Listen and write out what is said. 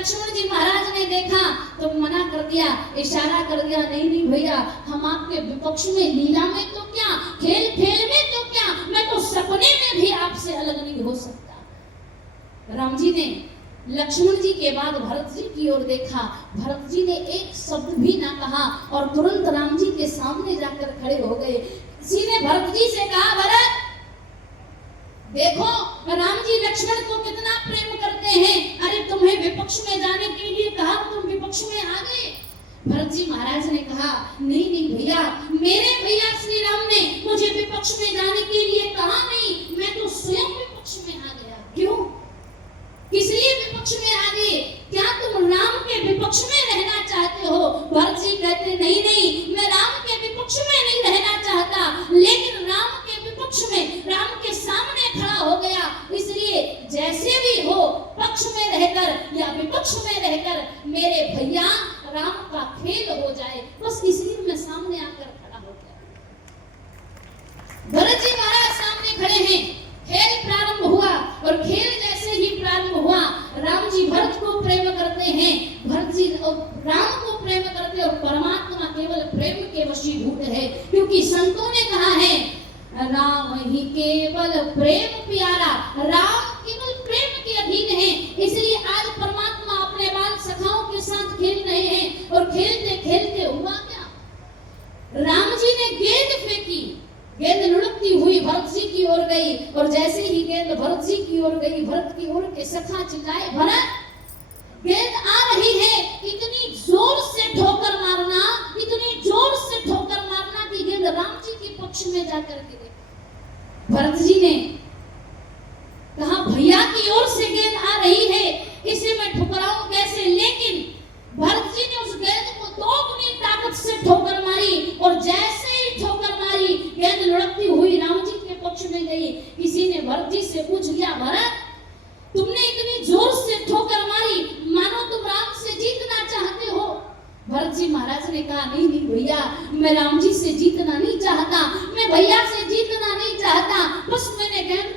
लक्ष्मण जी महाराज ने देखा तो मना कर दिया, इशारा कर दिया, नहीं नहीं भैया, हम आपके विपक्ष में, लीला में तो क्या, खेल खेल में तो क्या, मैं तो सपने में भी आपसे अलग नहीं हो सकता। राम जी ने लक्ष्मण जी के बाद भरत जी की ओर देखा। भरत जी ने एक शब्द भी ना कहा और तुरंत राम जी के सामने जाकर खड़े हो गए। किसी ने भरत जी से कहा, भरत देखो राम जी लक्ष्मण को कितना प्रेम करते हैं, अरे तुम्हें विपक्ष में जाने के लिए कहा, तुम विपक्ष में आ गए। भरत जी महाराज ने कहा, नहीं नहीं भैया, मेरे भैया श्री राम ने मुझे विपक्ष में जाने के लिए कहा नहीं, मैं तो स्वयं विपक्ष में आ गया। क्यों, किस लिए विपक्ष में आ गए? क्या तुम राम के विपक्ष में रहना चाहते हो? भरत जी कहते, नहीं नहीं, मैं राम के विपक्ष में नहीं रहना चाहता, लेकिन राम के विपक्ष में, राम के सामने खड़ा हो गया, इसलिए जैसे भी हो, पक्ष में रहकर या विपक्ष में रहकर मेरे भैया राम का खेल हो जाए, बस इसलिए मैं सामने आकर खड़ा हो गया। भरत जी महाराज सामने खड़े हैं, खेल प्रारंभ हुआ और खेल जैसे ही प्रारंभ हुआ, राम जी भरत को प्रेम करते हैं, भरत जी राम को प्रेम करते हैं, और परमात्मा केवल प्रेम के वशीभूत है, क्योंकि संतों ने कहा है, राम ही केवल प्रेम प्यारा, राम केवल प्रेम के अधीन है। इसलिए आज परमात्मा अपने बाल सखाओं के साथ खेल रहे हैं, और खेलते खेलते हुआ क्या, राम जी ने गेंद फेंकी, गेंद लुढ़कती हुई भरत जी की ओर गई, और जैसे ही गेंद भरत जी की ओर गई, भरत की ओर के सखा चिल्लाए, भरत गेंद आ रही है, इतनी जोर से ठोकर मारना, इतनी जोर से ठोकर मारना कि गेंद राम जी के पक्ष में जाकर गिरे। भरत जी ने कहा, भैया की ओर से गेंद आ रही है, इसे मैं ठुकराऊं कैसे? लेकिन भरत जी ने उस गेंद को दोगुनी ताकत से ठोकर मारी, और जैसे ही ठोकर मारी, गेंद लुढ़कती हुई राम जी के पक्ष में गई। किसी ने भरत जी से पूछ लिया, भरत तुमने इतनी जोर से ठोकर मारी, मानो तुम राम से जीतना चाहते हो। भरत जी महाराज ने कहा, नहीं नहीं भैया, मैं राम जी से जीतना नहीं चाहता, मैं भैया से जीतना नहीं चाहता, बस मैंने गेंद